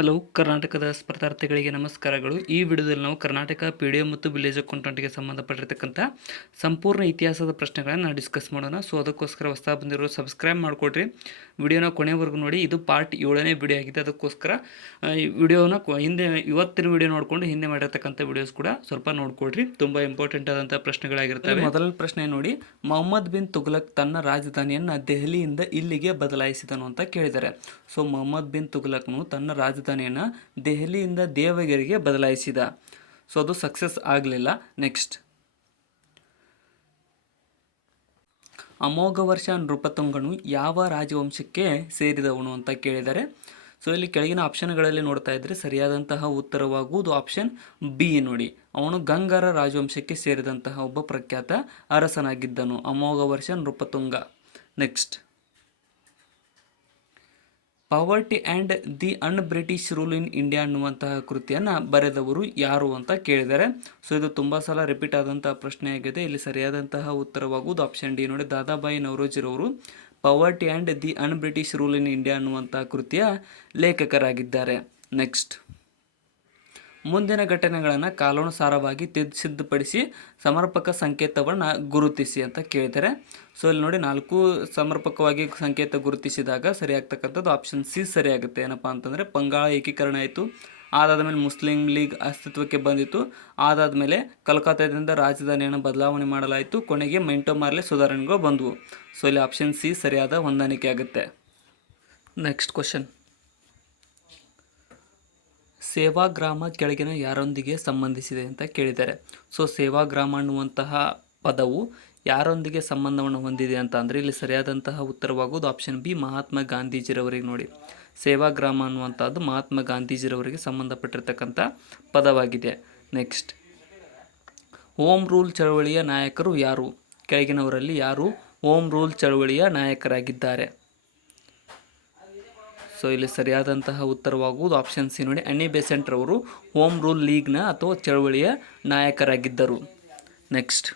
Hello ಕರ್ನಾಟಕದ ಸ್ಪರ್ಧಾರ್ಥಿಗಳಿಗೆ ನಮಸ್ಕಾರಗಳು. ಈ ವಿಡಿಯೋದಲ್ಲಿ ನಾವು ಕರ್ನಾಟಕ PDO ಮತ್ತು ವಿಲೇಜ್ ಅಕೌಂಟೆಂಟ್ಗೆ ಸಂಬಂಧಪಟ್ಟಿರ್ತಕ್ಕಂಥ ಸಂಪೂರ್ಣ ಇತಿಹಾಸದ ಪ್ರಶ್ನೆಗಳನ್ನು ಡಿಸ್ಕಸ್ ಮಾಡೋಣ. ಸೊ ಅದಕ್ಕೋಸ್ಕರ ಹೊಸ ಬಂದಿರೋ ಸಬ್ಸ್ಕ್ರೈಬ್ ಮಾಡಿಕೊಡ್ರಿ, ವಿಡಿಯೋನ ಕೊನೆವರೆಗೂ ನೋಡಿ. ಇದು ಪಾರ್ಟ್ 7ನೇ ವಿಡಿಯೋ ಆಗಿದೆ. ಅದಕ್ಕೋಸ್ಕರ ಈ ವಿಡಿಯೋನ ಹಿಂದೆ ಇವತ್ತಿನ ವಿಡಿಯೋ ನೋಡಿಕೊಂಡು ಹಿಂದೆ ಮಾಡಿರ್ತಕ್ಕಂಥ ವಿಡಿಯೋಸ್ ಕೂಡ ಸ್ವಲ್ಪ ನೋಡ್ಕೊಡ್ರಿ. ತುಂಬ ಇಂಪಾರ್ಟೆಂಟ್ ಆದಂಥ ಪ್ರಶ್ನೆಗಳಾಗಿರ್ತವೆ. ಮೊದಲ ಪ್ರಶ್ನೆ ನೋಡಿ, ಮೊಹಮ್ಮದ್ ಬಿನ್ ತುಘಲಕ್ ತನ್ನ ರಾಜಧಾನಿಯನ್ನು ದೆಹಲಿಯಿಂದ ಇಲ್ಲಿಗೆ ಬದಲಾಯಿಸಿದನು ಅಂತ ಕೇಳಿದ್ದಾರೆ. ಸೊ ಮೊಹಮ್ಮದ್ ಬಿನ್ ತುಘಲಕ್ನು ತನ್ನ ರಾಜಧಾನಿಯನ್ನು ದೆಹಲಿಯಿಂದ ದೇವಗಿರಿಗೆ ಬದಲಾಯಿಸಿದ. ಸೊ ಅದು ಸಕ್ಸಸ್ ಆಗಲಿಲ್ಲ. ನೆಕ್ಸ್ಟ್, ಅಮೋಘ ವರ್ಷ ನೃಪತುಂಗನು ಯಾವ ರಾಜವಂಶಕ್ಕೆ ಸೇರಿದವನು ಅಂತ ಕೇಳಿದ್ದಾರೆ. ಸೊ ಇಲ್ಲಿ ಕೆಳಗಿನ ಆಪ್ಷನ್ಗಳಲ್ಲಿ ನೋಡ್ತಾ ಇದ್ರೆ ಸರಿಯಾದಂತಹ ಉತ್ತರವಾಗುವುದು ಆಪ್ಷನ್ ಬಿ ನೋಡಿ. ಅವನು ಗಂಗರ ರಾಜವಂಶಕ್ಕೆ ಸೇರಿದಂತಹ ಒಬ್ಬ ಪ್ರಖ್ಯಾತ ಅರಸನಾಗಿದ್ದನು, ಅಮೋಘ ವರ್ಷ Nrupatunga. Next, poverty and the un British rule in India ಅನ್ನುವಂತಹ ಕೃತಿಯನ್ನು ಬರೆದವರು ಯಾರು ಅಂತ ಕೇಳಿದ್ದಾರೆ. ಸೊ ಇದು ತುಂಬ ಸಲ ರಿಪೀಟ್ ಆದಂತಹ ಪ್ರಶ್ನೆಯಾಗಿದೆ. ಇಲ್ಲಿ ಸರಿಯಾದಂತಹ ಉತ್ತರವಾಗುವುದು ಆಪ್ಷನ್ ಡಿ ನೋಡಿ. ದಾದಾಬಾಯಿ ನವರೋಜಿರವರು poverty and the un British rule in India ಅನ್ನುವಂತಹ ಕೃತಿಯ ಲೇಖಕರಾಗಿದ್ದಾರೆ. ನೆಕ್ಸ್ಟ್, ಮುಂದಿನ ಘಟನೆಗಳನ್ನು ಕಾಲಾನುಸಾರವಾಗಿ ಸಿದ್ಧಪಡಿಸಿ ಸಮರ್ಪಕ ಸಂಕೇತವನ್ನು ಗುರುತಿಸಿ ಅಂತ ಕೇಳ್ತಾರೆ. ಸೊ ಇಲ್ಲಿ ನೋಡಿ, 4 ಸಮರ್ಪಕವಾಗಿ ಸಂಕೇತ ಗುರುತಿಸಿದಾಗ ಸರಿಯಾಗ್ತಕ್ಕಂಥದ್ದು ಆಪ್ಷನ್ ಸಿ ಸರಿಯಾಗುತ್ತೆ. ಏನಪ್ಪ ಅಂತಂದರೆ ಬಂಗಾಳ ಏಕೀಕರಣ ಆಯಿತು, ಅದಾದಮೇಲೆ ಮುಸ್ಲಿಂ ಲೀಗ್ ಅಸ್ತಿತ್ವಕ್ಕೆ ಬಂದಿತ್ತು, ಅದಾದಮೇಲೆ ಕಲ್ಕತ್ತಾದಿಂದ ರಾಜಧಾನಿಯನ್ನು ಬದಲಾವಣೆ ಮಾಡಲಾಯಿತು, ಕೊನೆಗೆ ಮಿಂಟೋ ಮಾರ್ಲೆ ಸುಧಾರಣೆಗಳು ಬಂದವು. ಸೊ ಇಲ್ಲಿ ಆಪ್ಷನ್ ಸಿ ಸರಿಯಾದ ಹೊಂದಾಣಿಕೆ ಆಗುತ್ತೆ. ನೆಕ್ಸ್ಟ್ ಕ್ವಶನ್, ಸೇವಾಗ್ರಾಮ ಕೆಳಗಿನ ಯಾರೊಂದಿಗೆ ಸಂಬಂಧಿಸಿದೆ ಅಂತ ಕೇಳಿದ್ದಾರೆ. ಸೊ ಸೇವಾಗ್ರಾಮ ಅನ್ನುವಂತಹ ಪದವು ಯಾರೊಂದಿಗೆ ಸಂಬಂಧವನ್ನು ಹೊಂದಿದೆ ಅಂತ ಅಂದರೆ ಇಲ್ಲಿ ಸರಿಯಾದಂತಹ ಉತ್ತರವಾಗುವುದು ಆಪ್ಷನ್ ಬಿ ಮಹಾತ್ಮ ಗಾಂಧೀಜಿರವರಿಗೆ ನೋಡಿ. ಸೇವಾಗ್ರಾಮ ಅನ್ನುವಂಥದ್ದು ಮಹಾತ್ಮ ಗಾಂಧೀಜಿರವರಿಗೆ ಸಂಬಂಧಪಟ್ಟಿರ್ತಕ್ಕಂಥ ಪದವಾಗಿದೆ. ನೆಕ್ಸ್ಟ್, ಹೋಮ್ ರೂಲ್ ಚಳವಳಿಯ ನಾಯಕರು ಯಾರು? ಕೆಳಗಿನವರಲ್ಲಿ ಯಾರು ಹೋಮ್ ರೂಲ್ ಚಳವಳಿಯ ನಾಯಕರಾಗಿದ್ದಾರೆ? ಸೊ ಇಲ್ಲಿ ಸರಿಯಾದಂತಹ ಉತ್ತರವಾಗುವುದು ಆಪ್ಷನ್ ಸಿ ನೋಡಿ. ಅನ್ನಿ ಬೆಸೆಂಟ್ ರವರು ಹೋಮ್ ರೂಲ್ ಲೀಗ್ನ ಅಥವಾ ಚಳವಳಿಯ ನಾಯಕರಾಗಿದ್ದರು. ನೆಕ್ಸ್ಟ್,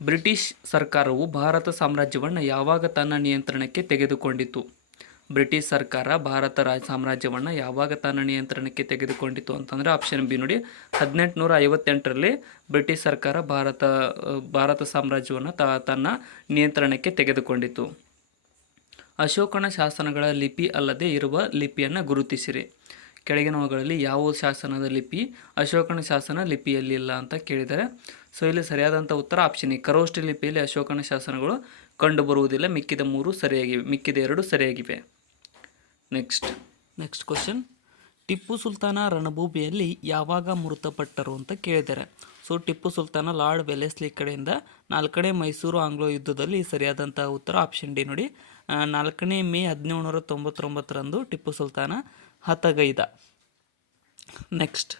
ಬ್ರಿಟಿಷ್ ಸರ್ಕಾರವು ಭಾರತ ಸಾಮ್ರಾಜ್ಯವನ್ನು ಯಾವಾಗ ತನ್ನ ನಿಯಂತ್ರಣಕ್ಕೆ ತೆಗೆದುಕೊಂಡಿತು? ಬ್ರಿಟಿಷ್ ಸರ್ಕಾರ ಭಾರತ ಸಾಮ್ರಾಜ್ಯವನ್ನು ಯಾವಾಗ ತನ್ನ ನಿಯಂತ್ರಣಕ್ಕೆ ತೆಗೆದುಕೊಂಡಿತು ಅಂತಂದರೆ ಆಪ್ಷನ್ ಬಿ ನೋಡಿ. 1858ರಲ್ಲಿ ಬ್ರಿಟಿಷ್ ಸರ್ಕಾರ ಭಾರತ ಸಾಮ್ರಾಜ್ಯವನ್ನು ತನ್ನ ನಿಯಂತ್ರಣಕ್ಕೆ ತೆಗೆದುಕೊಂಡಿತು. ಅಶೋಕನ ಶಾಸನಗಳ ಲಿಪಿ ಅಲ್ಲದೆ ಇರುವ ಲಿಪಿಯನ್ನು ಗುರುತಿಸಿರಿ. ಕೆಳಗಿನವುಗಳಲ್ಲಿ ಯಾವ ಶಾಸನದ ಲಿಪಿ ಅಶೋಕನ ಶಾಸನ ಲಿಪಿಯಲ್ಲಿಲ್ಲ ಅಂತ ಕೇಳಿದ್ದಾರೆ. ಸೊ ಇಲ್ಲಿ ಸರಿಯಾದಂಥ ಉತ್ತರ ಆಪ್ಷನ್ ಎ, ಖರೋಷ್ಠಿ ಲಿಪಿಯಲ್ಲಿ ಅಶೋಕನ ಶಾಸನಗಳು ಕಂಡುಬರುವುದಿಲ್ಲ. ಮಿಕ್ಕಿದ 2 ಸರಿಯಾಗಿವೆ. ನೆಕ್ಸ್ಟ್ ಕ್ವಶನ್, ಟಿಪ್ಪು ಸುಲ್ತಾನ ರಣಭೂಮಿಯಲ್ಲಿ ಯಾವಾಗ ಮೃತಪಟ್ಟರು ಅಂತ ಕೇಳಿದ್ದಾರೆ. ಸೊ ಟಿಪ್ಪು ಸುಲ್ತಾನ ಲಾರ್ಡ್ ವೆಲೆಸ್ಲಿ ಕಡೆಯಿಂದ 4ನೇ ಮೈಸೂರು ಆಂಗ್ಲೋ ಯುದ್ಧದಲ್ಲಿ ಸರಿಯಾದಂತಹ ಉತ್ತರ ಆಪ್ಷನ್ ಡಿ ನೋಡಿ. 4 ಮೇ 1799ರಂದು ಟಿಪ್ಪು ಸುಲ್ತಾನ ಹತಗೈದ. ನೆಕ್ಸ್ಟ್,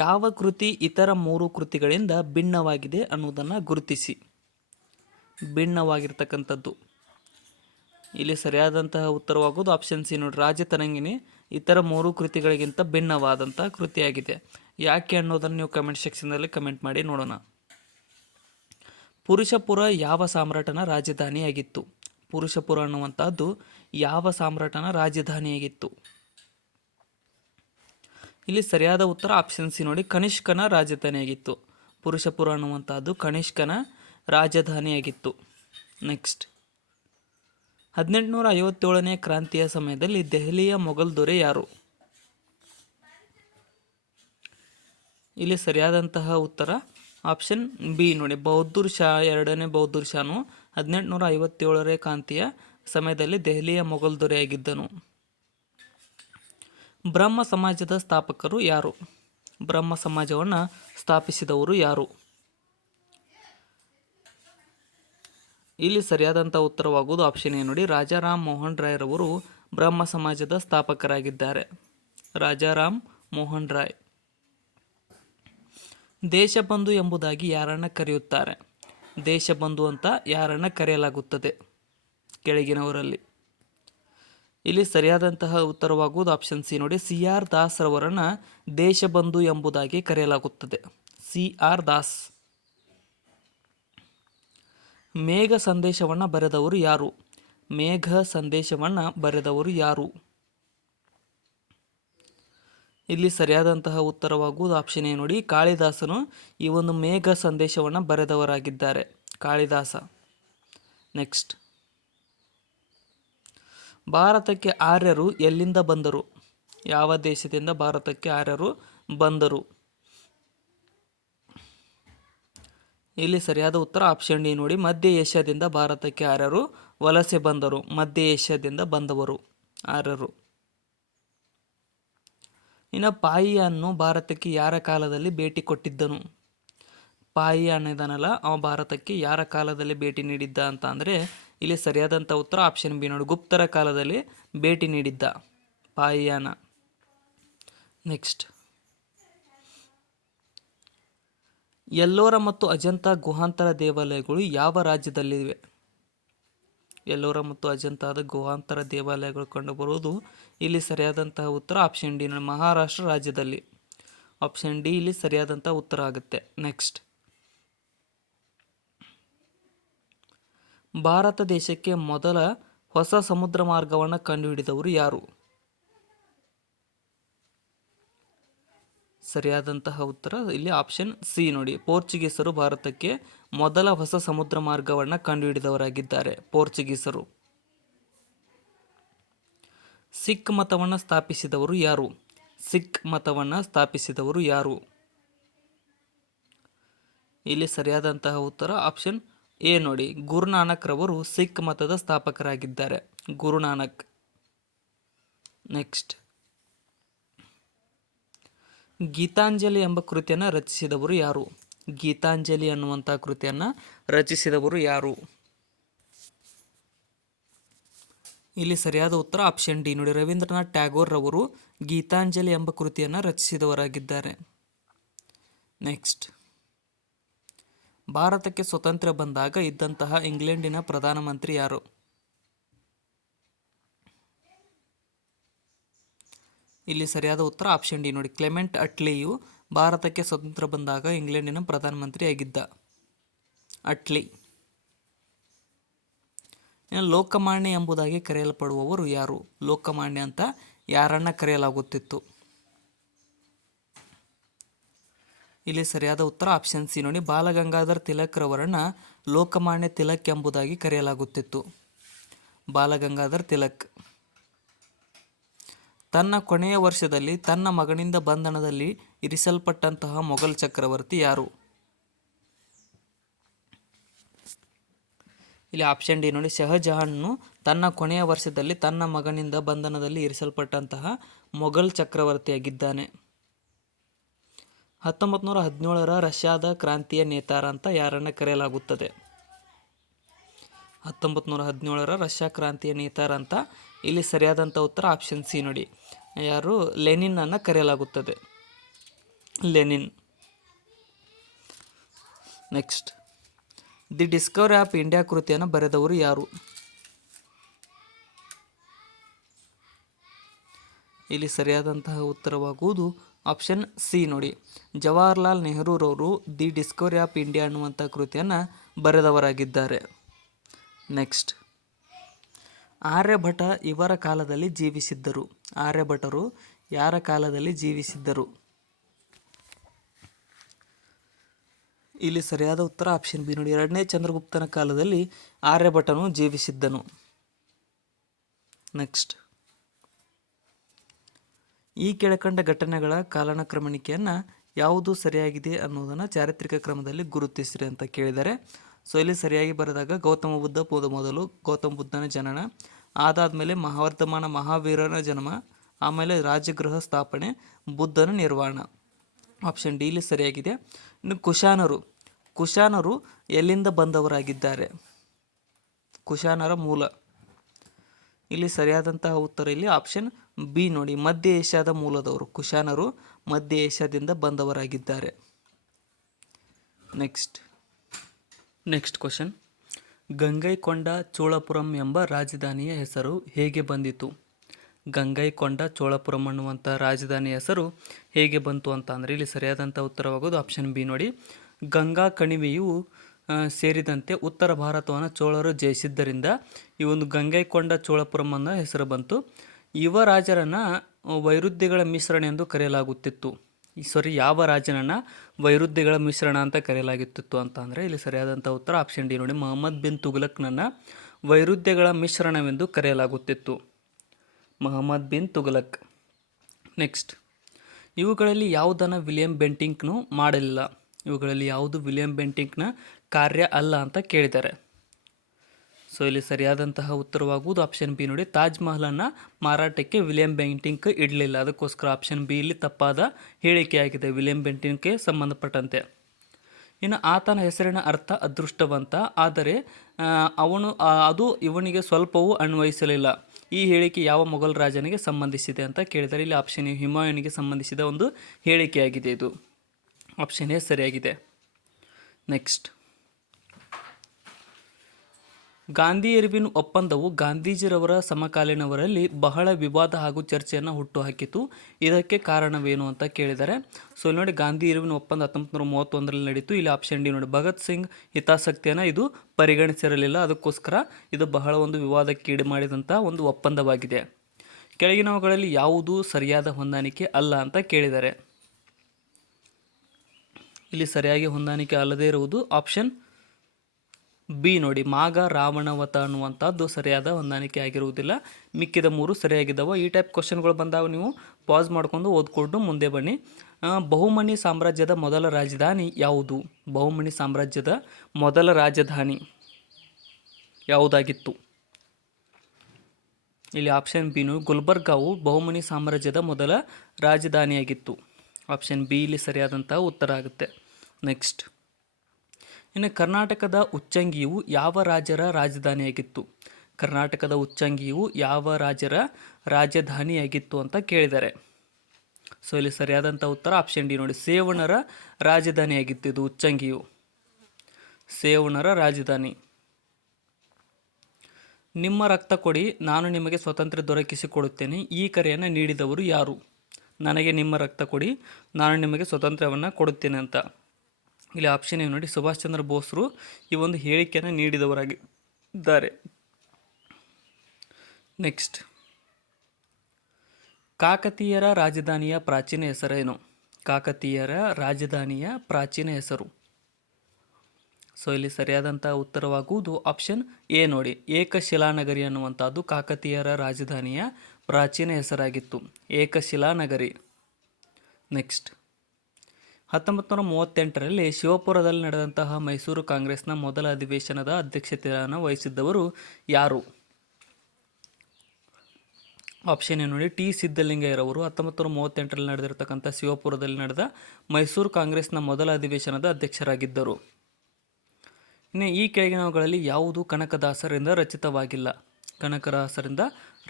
ಯಾವ ಕೃತಿ ಇತರ 3 ಕೃತಿಗಳಿಂದ ಭಿನ್ನವಾಗಿದೆ ಅನ್ನೋದನ್ನು ಗುರುತಿಸಿ. ಭಿನ್ನವಾಗಿರ್ತಕ್ಕಂಥದ್ದು ಇಲ್ಲಿ ಸರಿಯಾದಂತಹ ಉತ್ತರವಾಗೋದು ಆಪ್ಷನ್ ಸಿ ನೋಡಿ. ರಾಜತರಂಗಿಣಿ ಇತರ 3 ಕೃತಿಗಳಿಗಿಂತ ಭಿನ್ನವಾದಂಥ ಕೃತಿಯಾಗಿದೆ. ಯಾಕೆ ಅನ್ನೋದನ್ನು ನೀವು ಕಮೆಂಟ್ ಸೆಕ್ಷನ್ನಲ್ಲಿ ಕಮೆಂಟ್ ಮಾಡಿ ನೋಡೋಣ. ಪುರುಷಪುರ ಯಾವ ಸಾಮ್ರಾಟನ ರಾಜಧಾನಿಯಾಗಿತ್ತು? ಪುರುಷಪುರ ಅನ್ನುವಂಥದ್ದು ಯಾವ ಸಾಮ್ರಾಟನ ರಾಜಧಾನಿಯಾಗಿತ್ತು? ಇಲ್ಲಿ ಸರಿಯಾದ ಉತ್ತರ ಆಪ್ಷನ್ ಸಿ ನೋಡಿ, ಕನಿಷ್ಕನ ರಾಜಧಾನಿಯಾಗಿತ್ತು. ಪುರುಷಪುರ ಅನ್ನುವಂಥದ್ದು ಕನಿಷ್ಕನ ರಾಜಧಾನಿಯಾಗಿತ್ತು. ನೆಕ್ಸ್ಟ್, 1857ನೇ ಕ್ರಾಂತಿಯ ಸಮಯದಲ್ಲಿ ದೆಹಲಿಯ ಮೊಘಲ್ ದೊರೆ ಯಾರು? ಇಲ್ಲಿ ಸರಿಯಾದಂತಹ ಉತ್ತರ ಆಪ್ಷನ್ ಬಿ ನೋಡಿ, ಬಹದ್ದೂರ್ ಶಾ. 2ನೇ ಬಹದ್ದೂರ್ ಶಾನು 1857ನೇ ಕ್ರಾಂತಿಯ ಸಮಯದಲ್ಲಿ ದೆಹಲಿಯ ಮೊಘಲ್ ದೊರೆಯಾಗಿದ್ದನು. ಬ್ರಹ್ಮ ಸಮಾಜದ ಸ್ಥಾಪಕರು ಯಾರು? ಬ್ರಹ್ಮ ಸಮಾಜವನ್ನು ಸ್ಥಾಪಿಸಿದವರು ಯಾರು? ಇಲ್ಲಿ ಸರಿಯಾದಂಥ ಉತ್ತರವಾಗುವುದು ಆಪ್ಷನ್ ಎ ನೋಡಿ. ರಾಜಾರಾಮ್ ಮೋಹನ್ ರಾಯ್ ರವರು ಬ್ರಹ್ಮ ಸಮಾಜದ ಸ್ಥಾಪಕರಾಗಿದ್ದಾರೆ. ರಾಜಾರಾಮ್ ಮೋಹನ್ ರಾಯ್. ದೇಶಬಂಧು ಎಂಬುದಾಗಿ ಯಾರನ್ನು ಕರೆಯುತ್ತಾರೆ? ದೇಶಬಂಧು ಅಂತ ಯಾರನ್ನು ಕರೆಯಲಾಗುತ್ತದೆ ಕೆಳಗಿನವರಲ್ಲಿ? ಇಲ್ಲಿ ಸರಿಯಾದಂತಹ ಉತ್ತರವಾಗುವುದು ಆಪ್ಷನ್ ಸಿ ನೋಡಿ. CR ದಾಸ್ ರವರನ್ನು ದೇಶಬಂಧು ಎಂಬುದಾಗಿ ಕರೆಯಲಾಗುತ್ತದೆ. CR ದಾಸ್. ಮೇಘ ಸಂದೇಶವನ್ನು ಬರೆದವರು ಯಾರು? ಮೇಘ ಸಂದೇಶವನ್ನು ಬರೆದವರು ಯಾರು? ಇಲ್ಲಿ ಸರಿಯಾದಂತಹ ಉತ್ತರವಾಗುವುದು ಆಪ್ಷನ್ ಎ ನೋಡಿ, ಕಾಳಿದಾಸನು ಈ ಒಂದು ಮೇಘ ಸಂದೇಶವನ್ನು ಬರೆದವರಾಗಿದ್ದಾರೆ, ಕಾಳಿದಾಸ. ನೆಕ್ಸ್ಟ್, ಭಾರತಕ್ಕೆ ಆರ್ಯರು ಎಲ್ಲಿಂದ ಬಂದರು? ಯಾವ ದೇಶದಿಂದ ಭಾರತಕ್ಕೆ ಆರ್ಯರು ಬಂದರು? ಇಲ್ಲಿ ಸರಿಯಾದ ಉತ್ತರ ಆಪ್ಷನ್ ಡಿ ನೋಡಿ, ಮಧ್ಯ ಏಷ್ಯಾದಿಂದ ಭಾರತಕ್ಕೆ ಆರ್ಯರು ವಲಸೆ ಬಂದರು. ಮಧ್ಯ ಏಷ್ಯಾದಿಂದ ಬಂದವರು ಆರ್ಯರು. ಇನ್ನು ಪಾಯಿಯನ್ನು ಭಾರತಕ್ಕೆ ಯಾರ ಕಾಲದಲ್ಲಿ ಭೇಟಿ ಕೊಟ್ಟಿದ್ದನು? ಪಾಯಿಯಾನ್ ಇದಾನಲ್ಲ, ಅವ ಭಾರತಕ್ಕೆ ಯಾರ ಕಾಲದಲ್ಲಿ ಭೇಟಿ ನೀಡಿದ್ದ ಅಂತ ಅಂದರೆ ಇಲ್ಲಿ ಸರಿಯಾದಂಥ ಉತ್ತರ ಆಪ್ಷನ್ ಬಿ ನೋಡಿ, ಗುಪ್ತರ ಕಾಲದಲ್ಲಿ ಭೇಟಿ ನೀಡಿದ್ದ ಪಾಯಿಯಾನ. ನೆಕ್ಸ್ಟ್, ಎಲ್ಲೋರ ಮತ್ತು ಅಜಂತಾ ಗುಹಾಂತರ ದೇವಾಲಯಗಳು ಯಾವ ರಾಜ್ಯದಲ್ಲಿವೆ? ಎಲ್ಲೋರ ಮತ್ತು ಅಜಂತಾದ ಗುಹಾಂತರ ದೇವಾಲಯಗಳು ಕಂಡುಬರುವುದು ಇಲ್ಲಿ ಸರಿಯಾದಂತಹ ಉತ್ತರ ಆಪ್ಷನ್ ಡಿ, ಮಹಾರಾಷ್ಟ್ರ ರಾಜ್ಯದಲ್ಲಿ. ಆಪ್ಷನ್ ಡಿ ಇಲ್ಲಿ ಸರಿಯಾದಂತಹ ಉತ್ತರ ಆಗುತ್ತೆ. ನೆಕ್ಸ್ಟ್, ಭಾರತ ದೇಶಕ್ಕೆ ಮೊದಲ ಹೊಸ ಸಮುದ್ರ ಮಾರ್ಗವನ್ನು ಕಂಡುಹಿಡಿದವರು ಯಾರು? ಸರಿಯಾದಂತಹ ಉತ್ತರ ಇಲ್ಲಿ ಆಪ್ಷನ್ ಸಿ ನೋಡಿ, ಪೋರ್ಚುಗೀಸರು ಭಾರತಕ್ಕೆ ಮೊದಲ ಹೊಸ ಸಮುದ್ರ ಮಾರ್ಗವನ್ನು ಕಂಡುಹಿಡಿದವರಾಗಿದ್ದಾರೆ, ಪೋರ್ಚುಗೀಸರು. ಸಿಖ್ ಮತವನ್ನು ಸ್ಥಾಪಿಸಿದವರು ಯಾರು? ಸಿಖ್ ಮತವನ್ನು ಸ್ಥಾಪಿಸಿದವರು ಯಾರು? ಇಲ್ಲಿ ಸರಿಯಾದಂತಹ ಉತ್ತರ ಆಪ್ಷನ್ ಎ ನೋಡಿ, ಗುರುನಾನಕ್ ರವರು ಸಿಖ್ ಮತದ ಸ್ಥಾಪಕರಾಗಿದ್ದಾರೆ, ಗುರುನಾನಕ್. ನೆಕ್ಸ್ಟ್, ಗೀತಾಂಜಲಿ ಎಂಬ ಕೃತಿಯನ್ನು ರಚಿಸಿದವರು ಯಾರು? ಗೀತಾಂಜಲಿ ಅನ್ನುವಂಥ ಕೃತಿಯನ್ನು ರಚಿಸಿದವರು ಯಾರು? ಇಲ್ಲಿ ಸರಿಯಾದ ಉತ್ತರ ಆಪ್ಷನ್ ಡಿ ನೋಡಿ, ರವೀಂದ್ರನಾಥ್ ಟ್ಯಾಗೋರ್ ರವರು ಗೀತಾಂಜಲಿ ಎಂಬ ಕೃತಿಯನ್ನು ರಚಿಸಿದವರಾಗಿದ್ದಾರೆ. ನೆಕ್ಸ್ಟ್, ಭಾರತಕ್ಕೆ ಸ್ವತಂತ್ರ ಬಂದಾಗ ಇದ್ದಂತಹ ಇಂಗ್ಲೆಂಡಿನ ಪ್ರಧಾನಮಂತ್ರಿ ಯಾರು? ಇಲ್ಲಿ ಸರಿಯಾದ ಉತ್ತರ ಆಪ್ಷನ್ ಡಿ ನೋಡಿ, ಕ್ಲೆಮೆಂಟ್ ಅಟ್ಲಿಯು ಭಾರತಕ್ಕೆ ಸ್ವತಂತ್ರ ಬಂದಾಗ ಇಂಗ್ಲೆಂಡಿನ ಪ್ರಧಾನಮಂತ್ರಿ ಆಗಿದ್ದ, ಅಟ್ಲಿ. ಲೋಕಮಾನ್ಯ ಎಂಬುದಾಗಿ ಕರೆಯಲ್ಪಡುವವರು ಯಾರು? ಲೋಕಮಾನ್ಯ ಅಂತ ಯಾರನ್ನ ಕರೆಯಲಾಗುತ್ತಿತ್ತು? ಇಲ್ಲಿ ಸರಿಯಾದ ಉತ್ತರ ಆಪ್ಷನ್ ಸಿ ನೋಡಿ, ಬಾಲಗಂಗಾಧರ್ ತಿಲಕ್ ರವರನ್ನ ಲೋಕಮಾನ್ಯ ತಿಲಕ್ ಎಂಬುದಾಗಿ ಕರೆಯಲಾಗುತ್ತಿತ್ತು, ಬಾಲಗಂಗಾಧರ್ ತಿಲಕ್. ತನ್ನ ಕೊನೆಯ ವರ್ಷದಲ್ಲಿ ತನ್ನ ಮಗನಿಂದ ಬಂಧನದಲ್ಲಿ ಇರಿಸಲ್ಪಟ್ಟಂತಹ ಮೊಘಲ್ ಚಕ್ರವರ್ತಿ ಯಾರು? ಇಲ್ಲಿ ಆಪ್ಷನ್ ಡಿ ನೋಡಿ, ಶಹಜಹಾನ್ನು ತನ್ನ ಕೊನೆಯ ವರ್ಷದಲ್ಲಿ ತನ್ನ ಮಗನಿಂದ ಬಂಧನದಲ್ಲಿ ಇರಿಸಲ್ಪಟ್ಟಂತಹ ಮೊಘಲ್ ಚಕ್ರವರ್ತಿಯಾಗಿದ್ದಾನೆ. 1917ರ ರಷ್ಯಾದ ಕ್ರಾಂತಿಯ ನೇತಾರ ಅಂತ ಯಾರನ್ನ ಕರೆಯಲಾಗುತ್ತದೆ? 1917ರ ರಷ್ಯಾ ಕ್ರಾಂತಿಯ ನೇತಾರ ಅಂತ ಇಲ್ಲಿ ಸರಿಯಾದಂಥ ಉತ್ತರ ಆಪ್ಷನ್ ಸಿ ನೋಡಿ, ಯಾರು? ಲೆನಿನ್ ಅನ್ನು ಕರೆಯಲಾಗುತ್ತದೆ, Lenin. Next, the discovery of India ಕೃತಿಯನ್ನು ಬರೆದವರು ಯಾರು? ಇಲ್ಲಿ ಸರಿಯಾದಂತಹ ಉತ್ತರವಾಗುವುದು ಆಪ್ಷನ್ ಸಿ ನೋಡಿ, ಜವಾಹರ್ಲಾಲ್ ನೆಹರೂರವರು ದಿ ಡಿಸ್ಕವರಿ ಆಫ್ ಇಂಡಿಯಾ ಅನ್ನುವಂಥ ಕೃತಿಯನ್ನು ಬರೆದವರಾಗಿದ್ದಾರೆ. ನೆಕ್ಸ್ಟ್, ಆರ್ಯಭಟ ಇವರ ಕಾಲದಲ್ಲಿ ಜೀವಿಸಿದ್ದರು. ಆರ್ಯಭಟರು ಯಾರ ಕಾಲದಲ್ಲಿ ಜೀವಿಸಿದ್ದರು? ಇಲ್ಲಿ ಸರಿಯಾದ ಉತ್ತರ ಆಪ್ಷನ್ ಬಿ ನೋಡಿ, 2ನೇ ಚಂದ್ರಗುಪ್ತನ ಕಾಲದಲ್ಲಿ ಆರ್ಯಭಟನು ಜೀವಿಸಿದ್ದನು. ನೆಕ್ಸ್ಟ್, ಈ ಕೆಳಕಂಡ ಘಟನೆಗಳ ಕಾಲಕ್ರಮಣಿಕೆಯನ್ನು ಯಾವುದು ಸರಿಯಾಗಿದೆ ಅನ್ನೋದನ್ನು ಚಾರಿತ್ರಿಕ ಕ್ರಮದಲ್ಲಿ ಗುರುತಿಸಿರಿ ಅಂತ ಕೇಳಿದ್ದಾರೆ. ಸೊ ಇಲ್ಲಿ ಸರಿಯಾಗಿ ಬರೆದಾಗ ಗೌತಮ ಬುದ್ಧ ಮೊದಲು, ಗೌತಮ ಬುದ್ಧನ ಜನನ, ಅದಾದಮೇಲೆ ಮಹಾವರ್ಧಮಾನ ಮಹಾವೀರನ ಜನ್ಮ, ಆಮೇಲೆ ರಾಜಗೃಹ ಸ್ಥಾಪನೆ, ಬುದ್ಧನ ನಿರ್ವಾಣ. ಆಪ್ಷನ್ ಡಿ ಇಲ್ಲಿ ಸರಿಯಾಗಿದೆ. ಇನ್ನು ಕುಶಾನರು ಎಲ್ಲಿಂದ ಬಂದವರಾಗಿದ್ದಾರೆ? ಕುಶಾನರ ಮೂಲ. ಇಲ್ಲಿ ಸರಿಯಾದಂತಹ ಉತ್ತರ ಇಲ್ಲಿ ಆಪ್ಷನ್ ಬಿ ನೋಡಿ, ಮಧ್ಯ ಏಷ್ಯಾದ ಮೂಲದವರು. ಕುಶಾನರು ಮಧ್ಯ ಏಷ್ಯಾದಿಂದ ಬಂದವರಾಗಿದ್ದಾರೆ. ನೆಕ್ಸ್ಟ್ ಕ್ವಶನ್, ಗಂಗೈಕೊಂಡ ಚೋಳಪುರಂ ಎಂಬ ರಾಜಧಾನಿಯ ಹೆಸರು ಹೇಗೆ ಬಂದಿತು? ಗಂಗೈಕೊಂಡ ಚೋಳಪುರಂ ಅನ್ನುವಂಥ ರಾಜಧಾನಿಯ ಹೆಸರು ಹೇಗೆ ಬಂತು ಅಂತ ಅಂದರೆ ಇಲ್ಲಿ ಸರಿಯಾದಂಥ ಉತ್ತರವಾಗೋದು ಆಪ್ಷನ್ ಬಿ ನೋಡಿ, ಗಂಗಾ ಕಣಿವೆಯು ಸೇರಿದಂತೆ ಉತ್ತರ ಭಾರತವನ್ನು ಚೋಳರು ಜಯಿಸಿದ್ದರಿಂದ ಈ ಒಂದು ಗಂಗೈಕೊಂಡ ಚೋಳಪುರಂ ಅನ್ನೋ ಹೆಸರು ಬಂತು. ಯುವ ರಾಜರನ್ನು ವೈರುಧ್ಯಗಳ ಮಿಶ್ರಣ ಎಂದು ಕರೆಯಲಾಗುತ್ತಿತ್ತು. ಯಾವ ರಾಜನನ್ನು ವೈರುಧ್ಯಗಳ ಮಿಶ್ರಣ ಅಂತ ಕರೆಯಲಾಗುತ್ತಿತ್ತು ಅಂತ ಅಂದರೆ ಇಲ್ಲಿ ಸರಿಯಾದಂಥ ಉತ್ತರ ಆಪ್ಷನ್ ಡಿ ನೋಡಿ, ಮೊಹಮ್ಮದ್ ಬಿನ್ ತುಘಲಕ್ನನ್ನು ವೈರುಧ್ಯಗಳ ಮಿಶ್ರಣವೆಂದು ಕರೆಯಲಾಗುತ್ತಿತ್ತು. ಮೊಹಮ್ಮದ್ ಬಿನ್ ತುಘಲಕ್. ನೆಕ್ಸ್ಟ್, ಇವುಗಳಲ್ಲಿ ಯಾವುದನ್ನು ವಿಲಿಯಂ ಬೆಂಟಿಂಕ್ನು ಮಾಡಲಿಲ್ಲ? ಇವುಗಳಲ್ಲಿ ಯಾವುದು ವಿಲಿಯಂ ಬೆಂಟಿಂಕ್ನ ಕಾರ್ಯ ಅಲ್ಲ ಅಂತ ಕೇಳಿದ್ದಾರೆ. ಸೊ ಇಲ್ಲಿ ಸರಿಯಾದಂತಹ ಉತ್ತರವಾಗುವುದು ಆಪ್ಷನ್ ಬಿ ನೋಡಿ, ತಾಜ್ ಮಹಲನ್ನು ಮಾರಾಟಕ್ಕೆ ವಿಲಿಯಂ ಬೆಂಟಿಂಕ್ ಇಡಲಿಲ್ಲ. ಅದಕ್ಕೋಸ್ಕರ ಆಪ್ಷನ್ ಬಿ ಇಲ್ಲಿ ತಪ್ಪಾದ ಹೇಳಿಕೆಯಾಗಿದೆ ವಿಲಿಯಂ ಬೆಂಟಿಂಕ್ಗೆ ಸಂಬಂಧಪಟ್ಟಂತೆ. ಇನ್ನು ಆತನ ಹೆಸರಿನ ಅರ್ಥ ಅದೃಷ್ಟವಂತ, ಆದರೆ ಅದು ಇವನಿಗೆ ಸ್ವಲ್ಪವೂ ಅನ್ವಯಿಸಲಿಲ್ಲ. ಈ ಹೇಳಿಕೆ ಯಾವ ಮೊಘಲ್ ರಾಜನಿಗೆ ಸಂಬಂಧಿಸಿದೆ ಅಂತ ಕೇಳಿದರೆ ಇಲ್ಲಿ ಆಪ್ಷನ್ ಎ ಹುಮಾಯೂನ್ಗೆ ಸಂಬಂಧಿಸಿದ ಒಂದು ಹೇಳಿಕೆಯಾಗಿದೆ. ಇದು ಆಪ್ಷನ್ ಎ ಸರಿಯಾಗಿದೆ. ನೆಕ್ಸ್ಟ್, ಗಾಂಧಿ ಇರ್ವಿನ್ ಒಪ್ಪಂದವು ಗಾಂಧೀಜಿರವರ ಸಮಕಾಲೀನವರಲ್ಲಿ ಬಹಳ ವಿವಾದ ಹಾಗೂ ಚರ್ಚೆಯನ್ನು ಹುಟ್ಟುಹಾಕಿತು. ಇದಕ್ಕೆ ಕಾರಣವೇನು ಅಂತ ಕೇಳಿದ್ದಾರೆ. ಸೊ ನೋಡಿ, ಗಾಂಧಿ ಇರ್ವಿನ್ ಒಪ್ಪಂದ 1931ರಲ್ಲಿ ನಡೀತು. ಇಲ್ಲಿ ಆಪ್ಷನ್ ಡಿ ನೋಡಿ, ಭಗತ್ ಸಿಂಗ್ ಹಿತಾಸಕ್ತಿಯನ್ನು ಇದು ಪರಿಗಣಿಸಿರಲಿಲ್ಲ. ಅದಕ್ಕೋಸ್ಕರ ಇದು ಬಹಳ ಒಂದು ವಿವಾದಕ್ಕೀಡು ಮಾಡಿದಂಥ ಒಂದು ಒಪ್ಪಂದವಾಗಿದೆ. ಕೆಳಗಿನವುಗಳಲ್ಲಿ ಯಾವುದು ಸರಿಯಾದ ಹೊಂದಾಣಿಕೆ ಅಲ್ಲ ಅಂತ ಕೇಳಿದ್ದಾರೆ. ಇಲ್ಲಿ ಸರಿಯಾಗಿ ಹೊಂದಾಣಿಕೆ ಅಲ್ಲದೇ ಇರುವುದು ಆಪ್ಷನ್ ಬಿ ನೋಡಿ, ಮಾಘ ರಾವಣವತ ಅನ್ನುವಂಥದ್ದು ಸರಿಯಾದ ಹೊಂದಾಣಿಕೆ ಆಗಿರುವುದಿಲ್ಲ. ಮಿಕ್ಕಿದ 3 ಸರಿಯಾಗಿದ್ದಾವೆ. ಈ ಟೈಪ್ ಕ್ವಶನ್ಗಳು ಬಂದಾಗ ನೀವು ಪಾಸ್ ಮಾಡಿಕೊಂಡು ಓದ್ಕೊಂಡು ಮುಂದೆ ಬನ್ನಿ. ಬಹುಮನಿ ಸಾಮ್ರಾಜ್ಯದ ಮೊದಲ ರಾಜಧಾನಿ ಯಾವುದು? ಬಹುಮನಿ ಸಾಮ್ರಾಜ್ಯದ ಮೊದಲ ರಾಜಧಾನಿ ಯಾವುದಾಗಿತ್ತು? ಇಲ್ಲಿ ಆಪ್ಷನ್ ಬಿ ನೋಡಿ, ಗುಲ್ಬರ್ಗಾವು ಬಹುಮನಿ ಸಾಮ್ರಾಜ್ಯದ ಮೊದಲ ರಾಜಧಾನಿಯಾಗಿತ್ತು. ಆಪ್ಷನ್ ಬಿ ಇಲ್ಲಿ ಸರಿಯಾದಂತಹ ಉತ್ತರ ಆಗುತ್ತೆ. ನೆಕ್ಸ್ಟ್, ಇನ್ನು ಕರ್ನಾಟಕದ ಉಚ್ಚಂಗಿಯು ಯಾವ ರಾಜರ ರಾಜಧಾನಿಯಾಗಿತ್ತು? ಕರ್ನಾಟಕದ ಉಚ್ಚಂಗಿಯು ಯಾವ ರಾಜರ ರಾಜಧಾನಿಯಾಗಿತ್ತು ಅಂತ ಕೇಳಿದ್ದಾರೆ. ಸೊ ಇಲ್ಲಿ ಸರಿಯಾದಂಥ ಉತ್ತರ ಆಪ್ಷನ್ ಡಿ ನೋಡಿ, ಸೇವಣರ ರಾಜಧಾನಿಯಾಗಿತ್ತು. ಇದು ಉಚ್ಚಂಗಿಯು ಸೇವಣರ ರಾಜಧಾನಿ. ನಿಮ್ಮ ರಕ್ತ ಕೊಡಿ, ನಾನು ನಿಮಗೆ ಸ್ವಾತಂತ್ರ್ಯ ದೊರಕಿಸಿಕೊಡುತ್ತೇನೆ. ಈ ಕರೆಯನ್ನು ನೀಡಿದವರು ಯಾರು? ನನಗೆ ನಿಮ್ಮ ರಕ್ತ ಕೊಡಿ, ನಾನು ನಿಮಗೆ ಸ್ವಾತಂತ್ರ್ಯವನ್ನು ಕೊಡುತ್ತೇನೆ ಅಂತ. ಇಲ್ಲಿ ಆಪ್ಷನ್ ಏನು ನೋಡಿ, ಸುಭಾಷ್ ಚಂದ್ರ ಬೋಸ್ರು ಈ ಒಂದು ಹೇಳಿಕೆಯನ್ನು ನೀಡಿದವರಾಗಿದ್ದಾರೆ. ನೆಕ್ಸ್ಟ್, ಕಾಕತೀಯರ ರಾಜಧಾನಿಯ ಪ್ರಾಚೀನ ಹೆಸರೇನು? ಕಾಕತೀಯರ ರಾಜಧಾನಿಯ ಪ್ರಾಚೀನ ಹೆಸರು. ಸೊ ಇಲ್ಲಿ ಸರಿಯಾದಂಥ ಉತ್ತರವಾಗುವುದು ಆಪ್ಷನ್ ಎ ನೋಡಿ, ಏಕಶಿಲಾನಗರಿ ಅನ್ನುವಂಥದ್ದು ಕಾಕತೀಯರ ರಾಜಧಾನಿಯ ಪ್ರಾಚೀನ ಹೆಸರಾಗಿತ್ತು. ಏಕಶಿಲಾನಗರಿ. ನೆಕ್ಸ್ಟ್, 1938ರಲ್ಲಿ ಶಿವಪುರದಲ್ಲಿ ನಡೆದಂತಹ ಮೈಸೂರು ಕಾಂಗ್ರೆಸ್ನ ಮೊದಲ ಅಧಿವೇಶನದ ಅಧ್ಯಕ್ಷತೆಯನ್ನು ವಹಿಸಿದ್ದವರು ಯಾರು? ಆಪ್ಷನ್ ಏನು ನೋಡಿ, ಟಿ ಸಿದ್ದಲಿಂಗಯ್ಯರವರು 1938ರಲ್ಲಿ ನಡೆದಿರತಕ್ಕಂಥ ಶಿವಪುರದಲ್ಲಿ ನಡೆದ ಮೈಸೂರು ಕಾಂಗ್ರೆಸ್ನ ಮೊದಲ ಅಧಿವೇಶನದ ಅಧ್ಯಕ್ಷರಾಗಿದ್ದರು. ಇನ್ನು ಈ ಕೆಳಗಿನವುಗಳಲ್ಲಿ ಯಾವುದು ಕನಕದಾಸರಿಂದ ರಚಿತವಾಗಿಲ್ಲ? ಕನಕದಾಸರಿಂದ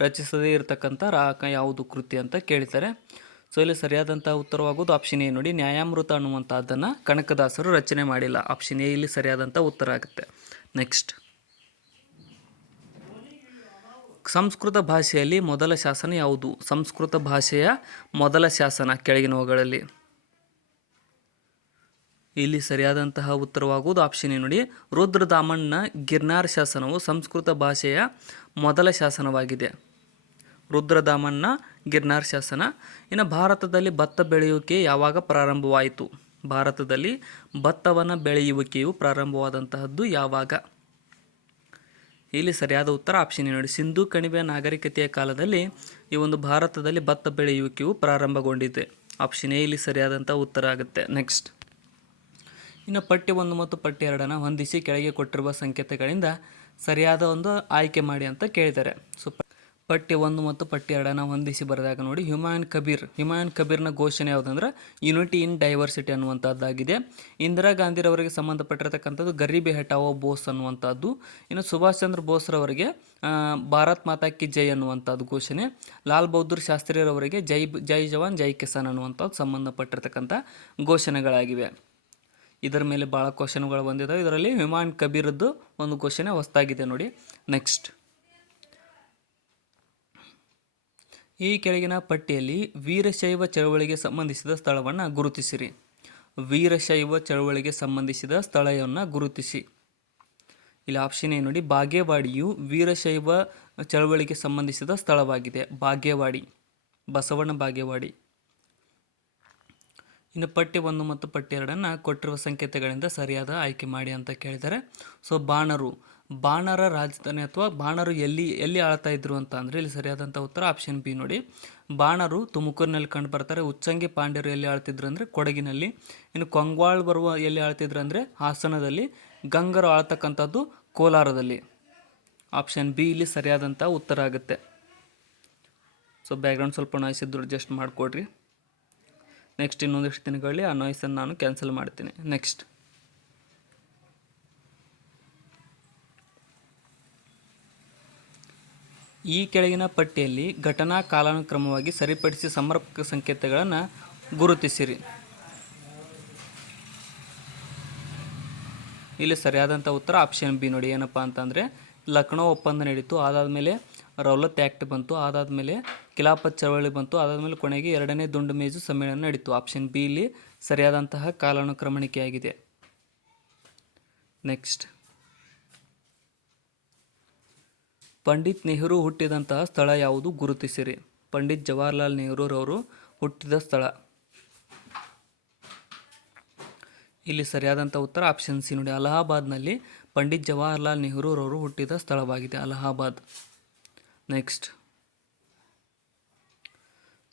ರಚಿಸದೇ ಇರತಕ್ಕಂಥ ಯಾವುದು ಕೃತಿ ಅಂತ ಕೇಳ್ತಾರೆ. ಸೊ ಇಲ್ಲಿ ಸರಿಯಾದಂಥ ಉತ್ತರವಾಗೋದು ಆಪ್ಷನ್ ಎ ನೋಡಿ, ನ್ಯಾಯಾಮೃತ ಅನ್ನುವಂಥದ್ದನ್ನು ಕನಕದಾಸರು ರಚನೆ ಮಾಡಿಲ್ಲ. ಆಪ್ಷನ್ ಎ ಇಲ್ಲಿ ಸರಿಯಾದಂಥ ಉತ್ತರ ಆಗುತ್ತೆ. ನೆಕ್ಸ್ಟ್, ಸಂಸ್ಕೃತ ಭಾಷೆಯಲ್ಲಿ ಮೊದಲ ಶಾಸನ ಯಾವುದು? ಸಂಸ್ಕೃತ ಭಾಷೆಯ ಮೊದಲ ಶಾಸನ ಕೆಳಗಿನವುಗಳಲ್ಲಿ ಇಲ್ಲಿ ಸರಿಯಾದಂತಹ ಉತ್ತರವಾಗುವುದು ಆಪ್ಷನ್ ಎ ನೋಡಿ, ರುದ್ರದಾಮಣ್ಣ ಗಿರ್ನಾರ್ ಶಾಸನವು ಸಂಸ್ಕೃತ ಭಾಷೆಯ ಮೊದಲ ಶಾಸನವಾಗಿದೆ. ರುದ್ರದಾಮಣ್ಣ ಗಿರ್ನಾರ್ ಶಾಸನ. ಇನ್ನು ಭಾರತದಲ್ಲಿ ಭತ್ತ ಬೆಳೆಯುವಿಕೆ ಯಾವಾಗ ಪ್ರಾರಂಭವಾಯಿತು? ಭಾರತದಲ್ಲಿ ಭತ್ತವನ್ನು ಬೆಳೆಯುವಿಕೆಯು ಪ್ರಾರಂಭವಾದಂತಹದ್ದು ಯಾವಾಗ? ಇಲ್ಲಿ ಸರಿಯಾದ ಉತ್ತರ ಆಪ್ಷನ್ ನೋಡಿ, ಸಿಂಧೂ ಕಣಿವೆಯ ನಾಗರಿಕತೆಯ ಕಾಲದಲ್ಲಿ ಈ ಒಂದು ಭಾರತದಲ್ಲಿ ಭತ್ತ ಬೆಳೆಯುವಿಕೆಯು ಪ್ರಾರಂಭಗೊಂಡಿದೆ. ಆಪ್ಷನ್ ಎ ಇಲ್ಲಿ ಸರಿಯಾದಂಥ ಉತ್ತರ ಆಗುತ್ತೆ. ನೆಕ್ಸ್ಟ್, ಇನ್ನು ಪಠ್ಯ 1 ಮತ್ತು ಪಠ್ಯ 2 ಹೊಂದಿಸಿ ಕೆಳಗೆ ಕೊಟ್ಟಿರುವ ಸಂಕೇತಗಳಿಂದ ಸರಿಯಾದ ಒಂದು ಆಯ್ಕೆ ಮಾಡಿ ಅಂತ ಕೇಳಿದ್ದಾರೆ. ಸೊ ಪಠ್ಯ 1 ಮತ್ತು ಪಠ್ಯ 2 ಹೊಂದಿಸಿ ಬರೆದಾಗ ನೋಡಿ, ಹುಮಾಯೂನ್ ಕಬೀರ್ನ ಘೋಷಣೆ ಯಾವುದಂದ್ರೆ ಯುನಿಟಿ ಇನ್ ಡೈವರ್ಸಿಟಿ ಅನ್ನುವಂಥದ್ದಾಗಿದೆ. ಇಂದಿರಾ ಗಾಂಧಿರವರಿಗೆ ಸಂಬಂಧಪಟ್ಟಿರತಕ್ಕಂಥದ್ದು ಗರೀಬಿ ಹಟಾವೋ ಬೋಸ್ ಅನ್ನುವಂಥದ್ದು. ಇನ್ನು ಸುಭಾಷ್ ಚಂದ್ರ ಬೋಸ್ರವರಿಗೆ ಭಾರತ್ ಮಾತಾ ಕಿ ಜೈ ಅನ್ನುವಂಥದ್ದು ಘೋಷಣೆ. ಲಾಲ್ ಬಹದ್ದೂರ್ ಶಾಸ್ತ್ರಿರವರಿಗೆ ಜೈ ಜವಾನ್ ಜೈ ಕಿಸಾನ್ ಅನ್ನುವಂಥದ್ದು ಸಂಬಂಧಪಟ್ಟಿರ್ತಕ್ಕಂಥ ಘೋಷಣೆಗಳಾಗಿವೆ. ಇದರ ಮೇಲೆ ಭಾಳ ಕ್ವಶನ್ಗಳು ಬಂದಿದ್ದಾವೆ. ಇದರಲ್ಲಿ ಹುಮಾಯೂನ್ ಕಬೀರದ್ದು ಒಂದು ಘೋಷಣೆ ಹೊಸದಾಗಿದೆ ನೋಡಿ. ನೆಕ್ಸ್ಟ್, ಈ ಕೆಳಗಿನ ಪಟ್ಟಿಯಲ್ಲಿ ವೀರಶೈವ ಚಳವಳಿಗೆ ಸಂಬಂಧಿಸಿದ ಸ್ಥಳವನ್ನು ಗುರುತಿಸಿರಿ. ವೀರಶೈವ ಚಳವಳಿಗೆ ಸಂಬಂಧಿಸಿದ ಸ್ಥಳವನ್ನು ಗುರುತಿಸಿ. ಇಲ್ಲಿ ಆಪ್ಷನ್ ಎ ನೋಡಿ, ಬಾಗೇವಾಡಿಯು ವೀರಶೈವ ಚಳವಳಿಗೆ ಸಂಬಂಧಿಸಿದ ಸ್ಥಳವಾಗಿದೆ. ಬಾಗೇವಾಡಿ, ಬಸವಣ್ಣ ಬಾಗೇವಾಡಿ. ಇನ್ನು ಪಟ್ಟಿ 1 ಮತ್ತು ಪಟ್ಟಿ 2 ಕೊಟ್ಟಿರುವ ಸಂಕೇತಗಳಿಂದ ಸರಿಯಾದ ಆಯ್ಕೆ ಮಾಡಿ ಅಂತ ಕೇಳಿದ್ದಾರೆ. ಸೊ ಬಾಣರ ರಾಜಧಾನಿ ಅಥವಾ ಬಾಣರು ಎಲ್ಲಿ ಆಳ್ತಾ ಇದ್ರು ಅಂತ ಅಂದರೆ ಇಲ್ಲಿ ಸರಿಯಾದಂಥ ಉತ್ತರ ಆಪ್ಷನ್ ಬಿ ನೋಡಿ. ಬಾಣರು ತುಮಕೂರಿನಲ್ಲಿ ಕಂಡು ಬರ್ತಾರೆ. ಉಚ್ಚಂಗಿ ಪಾಂಡ್ಯರು ಎಲ್ಲಿ ಆಳ್ತಿದ್ರು ಅಂದರೆ ಕೊಡಗಿನಲ್ಲಿ. ಇನ್ನು ಕೊಂಗ್ವಾಳ್ ಬರುವ ಎಲ್ಲಿ ಆಳ್ತಿದ್ರು ಅಂದರೆ ಹಾಸನದಲ್ಲಿ. ಗಂಗರು ಆಳ್ತಕ್ಕಂಥದ್ದು ಕೋಲಾರದಲ್ಲಿ. ಆಪ್ಷನ್ ಬಿ ಇಲ್ಲಿ ಸರಿಯಾದಂಥ ಉತ್ತರ ಆಗುತ್ತೆ. ಸೊ ಬ್ಯಾಕ್ಗ್ರೌಂಡ್ ಸ್ವಲ್ಪ ನಾಯ್ಸ್ ಇದ್ದು ಅಡ್ಜಸ್ಟ್ ಮಾಡಿಕೊಡ್ರಿ. ನೆಕ್ಸ್ಟ್ ಇನ್ನೊಂದಿಷ್ಟು ದಿನಗಳಲ್ಲಿ ಆ ನಾಯ್ಸನ್ನು ನಾನು ಕ್ಯಾನ್ಸಲ್ ಮಾಡ್ತೀನಿ. ನೆಕ್ಸ್ಟ್ ಈ ಕೆಳಗಿನ ಪಟ್ಟಿಯಲ್ಲಿ ಘಟನಾ ಕಾಲಾನುಕ್ರಮವಾಗಿ ಸರಿಪಡಿಸಿ ಸಮರ್ಪಕ ಸಂಕೇತಗಳನ್ನು ಗುರುತಿಸಿರಿ. ಇಲ್ಲಿ ಸರಿಯಾದಂಥ ಉತ್ತರ ಆಪ್ಷನ್ ಬಿ ನೋಡಿ. ಏನಪ್ಪ ಅಂತಂದರೆ ಲಕ್ನೋ ಒಪ್ಪಂದ ನಡೀತು, ಅದಾದಮೇಲೆ ರೌಲತ್ ಆ್ಯಕ್ಟ್ ಬಂತು, ಅದಾದಮೇಲೆ ಖಿಲಾಫತ್ ಚಳವಳಿ ಬಂತು, ಅದಾದಮೇಲೆ ಕೊನೆಗೆ 2ನೇ ದುಂಡು ಮೇಜು ಸಮ್ಮೇಳನ ನಡೀತು. ಆಪ್ಷನ್ ಬಿ ಇಲ್ಲಿ ಸರಿಯಾದಂತಹ ಕಾಲಾನುಕ್ರಮಣಿಕೆಯಾಗಿದೆ. ನೆಕ್ಸ್ಟ್, ಪಂಡಿತ್ ನೆಹರು ಹುಟ್ಟಿದಂತಹ ಸ್ಥಳ ಯಾವುದು ಗುರುತಿಸಿರಿ. ಪಂಡಿತ್ ಜವಾಹರ್ಲಾಲ್ ನೆಹರೂರವರು ಹುಟ್ಟಿದ ಸ್ಥಳ. ಇಲ್ಲಿ ಸರಿಯಾದಂಥ ಉತ್ತರ ಆಪ್ಷನ್ ಸಿ ನೋಡಿ. ಅಲಹಾಬಾದ್ನಲ್ಲಿ ಪಂಡಿತ್ ಜವಾಹರ್ಲಾಲ್ ನೆಹರೂರವರು ಹುಟ್ಟಿದ ಸ್ಥಳವಾಗಿದೆ, ಅಲಹಾಬಾದ್. ನೆಕ್ಸ್ಟ್,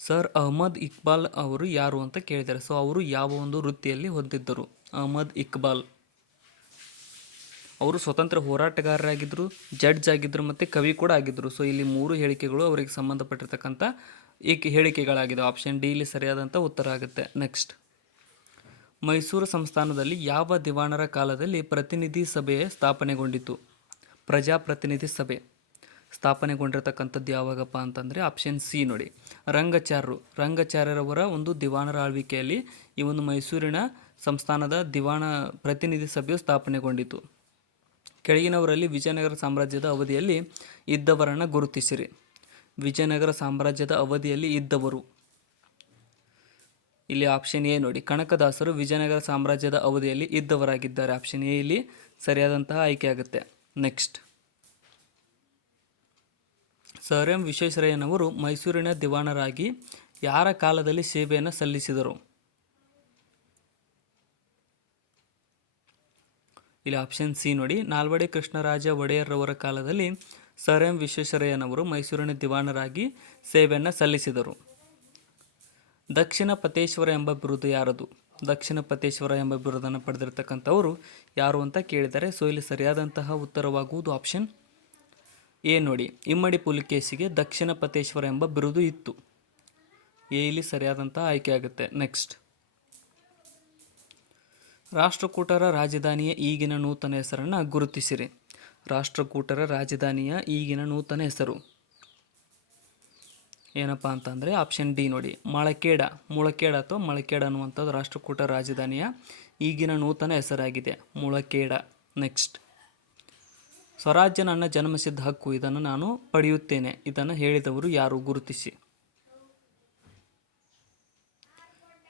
ಸರ್ ಅಹ್ಮದ್ ಇಕ್ಬಾಲ್ ಅವರು ಯಾರು ಅಂತ ಕೇಳಿದ್ದಾರೆ. ಸೊ ಅವರು ಯಾವ ಒಂದು ವೃತ್ತಿಯಲ್ಲಿ ಹೊಂದಿದ್ದರು. ಅಹ್ಮದ್ ಇಕ್ಬಾಲ್ ಅವರು ಸ್ವತಂತ್ರ ಹೋರಾಟಗಾರರಾಗಿದ್ದರು, ಜಡ್ಜ್ ಆಗಿದ್ದರು ಮತ್ತು ಕವಿ ಕೂಡ ಆಗಿದ್ದರು. ಸೊ ಇಲ್ಲಿ 3 ಹೇಳಿಕೆಗಳು ಅವರಿಗೆ ಸಂಬಂಧಪಟ್ಟಿರ್ತಕ್ಕಂಥ ಹೇಳಿಕೆಗಳಾಗಿದೆ. ಆಪ್ಷನ್ ಡಿ ಇಲ್ಲಿ ಸರಿಯಾದಂಥ ಉತ್ತರ ಆಗುತ್ತೆ. ನೆಕ್ಸ್ಟ್, ಮೈಸೂರು ಸಂಸ್ಥಾನದಲ್ಲಿ ಯಾವ ದಿವಾನರ ಕಾಲದಲ್ಲಿ ಪ್ರತಿನಿಧಿ ಸಭೆ ಸ್ಥಾಪನೆಗೊಂಡಿತು. ಪ್ರಜಾಪ್ರತಿನಿಧಿ ಸಭೆ ಸ್ಥಾಪನೆಗೊಂಡಿರ್ತಕ್ಕಂಥದ್ದು ಯಾವಾಗಪ್ಪ ಅಂತಂದರೆ ಆಪ್ಷನ್ ಸಿ ನೋಡಿ. ರಂಗಾಚಾರ್ಯರವರ ಒಂದು ದಿವಾನರ ಆಳ್ವಿಕೆಯಲ್ಲಿ ಈ ಒಂದು ಮೈಸೂರಿನ ಸಂಸ್ಥಾನದ ದಿವಾನ ಪ್ರತಿನಿಧಿ ಸಭೆಯು ಸ್ಥಾಪನೆಗೊಂಡಿತು. ಕೆಳಗಿನವರಲ್ಲಿ ವಿಜಯನಗರ ಸಾಮ್ರಾಜ್ಯದ ಅವಧಿಯಲ್ಲಿ ಇದ್ದವರನ್ನು ಗುರುತಿಸಿರಿ. ವಿಜಯನಗರ ಸಾಮ್ರಾಜ್ಯದ ಅವಧಿಯಲ್ಲಿ ಇದ್ದವರು. ಇಲ್ಲಿ ಆಪ್ಷನ್ ಎ ನೋಡಿ. ಕನಕದಾಸರು ವಿಜಯನಗರ ಸಾಮ್ರಾಜ್ಯದ ಅವಧಿಯಲ್ಲಿ ಇದ್ದವರಾಗಿದ್ದಾರೆ. ಆಪ್ಷನ್ ಎ ಇಲ್ಲಿ ಸರಿಯಾದಂತಹ ಆಯ್ಕೆ ಆಗುತ್ತೆ. ನೆಕ್ಸ್ಟ್, ಸರ್ ಎಂ ವಿಶ್ವೇಶ್ವರಯ್ಯನವರು ಮೈಸೂರಿನ ದಿವಾನರಾಗಿ ಯಾರ ಕಾಲದಲ್ಲಿ ಸೇವೆಯನ್ನು ಸಲ್ಲಿಸಿದರು. ಇಲ್ಲಿ ಆಪ್ಷನ್ ಸಿ ನೋಡಿ. ನಾಲ್ವಡಿ ಕೃಷ್ಣರಾಜ ಒಡೆಯರ್ರವರ ಕಾಲದಲ್ಲಿ ಸರ್ ಎಂ ವಿಶ್ವೇಶ್ವರಯ್ಯನವರು ಮೈಸೂರಿನ ದಿವಾನರಾಗಿ ಸೇವೆಯನ್ನು ಸಲ್ಲಿಸಿದರು. ದಕ್ಷಿಣ ಪತೇಶ್ವರ ಎಂಬ ಬಿರುದು ಯಾರದು. ದಕ್ಷಿಣ ಪತೇಶ್ವರ ಎಂಬ ಬಿರುದನ್ನು ಪಡೆದಿರ್ತಕ್ಕಂಥವರು ಯಾರು ಅಂತ ಕೇಳಿದ್ದಾರೆ. ಸೊ ಇಲ್ಲಿ ಸರಿಯಾದಂತಹ ಉತ್ತರವಾಗುವುದು ಆಪ್ಷನ್ ಎ ನೋಡಿ. ಇಮ್ಮಡಿ ಪುಲಿಕೇಶಿಗೆ ದಕ್ಷಿಣ ಪತೇಶ್ವರ ಎಂಬ ಬಿರುದು ಇತ್ತು. ಎ ಇಲ್ಲಿ ಸರಿಯಾದಂತಹ ಆಯ್ಕೆ ಆಗುತ್ತೆ. ನೆಕ್ಸ್ಟ್, ರಾಷ್ಟ್ರಕೂಟರ ರಾಜಧಾನಿಯ ಈಗಿನ ನೂತನ ಹೆಸರನ್ನು ಗುರುತಿಸಿರಿ. ರಾಷ್ಟ್ರಕೂಟರ ರಾಜಧಾನಿಯ ಈಗಿನ ನೂತನ ಹೆಸರು ಏನಪ್ಪ ಅಂತಂದರೆ ಆಪ್ಷನ್ ಡಿ ನೋಡಿ. ಮುಳಖೇಡ ಅಥವಾ ಮಳಖೇಡ ಅನ್ನುವಂಥದ್ದು ರಾಷ್ಟ್ರಕೂಟ ರಾಜಧಾನಿಯ ಈಗಿನ ನೂತನ ಹೆಸರಾಗಿದೆ, ಮುಳಖೇಡ. ನೆಕ್ಸ್ಟ್, ಸ್ವರಾಜ್ಯ ನನ್ನ ಜನ್ಮಸಿದ್ಧ ಹಕ್ಕು, ಇದನ್ನು ನಾನು ಪಡೆಯುತ್ತೇನೆ, ಇದನ್ನು ಹೇಳಿದವರು ಯಾರು ಗುರುತಿಸಿ.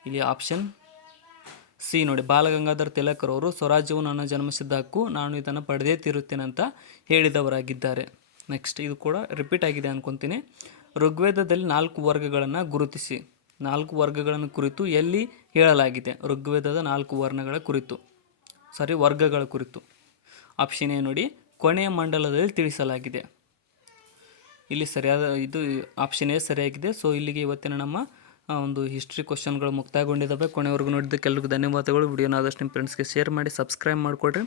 ಇಲ್ಲಿ ಆಪ್ಷನ್ ಸಿ ನೋಡಿ. ಬಾಲಗಂಗಾಧರ ತಿಲಕರವರು ಸ್ವರಾಜ್ಯವು ನನ್ನ ಜನ್ಮಸಿದ್ಧ ಹಕ್ಕು, ನಾನು ಇದನ್ನು ಪಡೆದೇ ತೀರುತ್ತೇನೆ ಅಂತ ಹೇಳಿದವರಾಗಿದ್ದಾರೆ. ನೆಕ್ಸ್ಟ್, ಇದು ಕೂಡ ರಿಪೀಟ್ ಆಗಿದೆ ಅನ್ಕೊತೀನಿ. ಋಗ್ವೇದದಲ್ಲಿ 4 ವರ್ಗಗಳನ್ನು ಗುರುತಿಸಿ. 4 ವರ್ಗಗಳನ್ನು ಕುರಿತು ಎಲ್ಲಿ ಹೇಳಲಾಗಿದೆ. ಋಗ್ವೇದದ 4 ವರ್ಗಗಳ ಕುರಿತು. ಆಪ್ಷನ್ ಎ ನೋಡಿ. ಕೊನೆಯ ಮಂಡಲದಲ್ಲಿ ತಿಳಿಸಲಾಗಿದೆ. ಇಲ್ಲಿ ಇದು ಆಪ್ಷನ್ ಎ ಸರಿಯಾಗಿದೆ. ಸೊ ಇಲ್ಲಿಗೆ ಇವತ್ತಿನ ನಮ್ಮ ಒಂದು ಹಿಸ್ಟ್ರಿ ಕ್ವಶನ್ಗಳು ಮುಕ್ತಾಯಗೊಂಡಿದ್ದಾವೆ. ಕೊನೆವರೆಗೂ ನೋಡಿದ್ದಕ್ಕೆ ಎಲ್ಲರಿಗೂ ಧನ್ಯವಾದಗಳು. ವಿಡಿಯೋನ ಆದಷ್ಟು ನಿಮ್ಮ ಫ್ರೆಂಡ್ಸ್ಗೆ ಶೇರ್ ಮಾಡಿ, ಸಬ್ಸ್ಕ್ರೈಬ್ ಮಾಡಿಕೊಡ್ರಿ.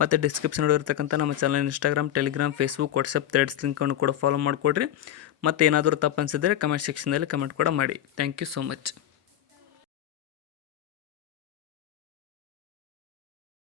ಮತ್ತು ಡಿಸ್ಕ್ರಿಪ್ಷನ್ ಇರತಕ್ಕಂಥ ನಮ್ಮ channel Instagram, Telegram, Facebook, WhatsApp Threads ಲಿಂಕನ್ನು ಕೂಡ ಫಾಲೋ ಮಾಡಿಕೊಡ್ರಿ. ಮತ್ತು ಏನಾದರೂ ತಪ್ಪು ಅನಿಸಿದರೆ ಕಮೆಂಟ್ ಸೆಕ್ಷನ್ದಲ್ಲಿ ಕಮೆಂಟ್ ಕೂಡ ಮಾಡಿ. Thank you so much.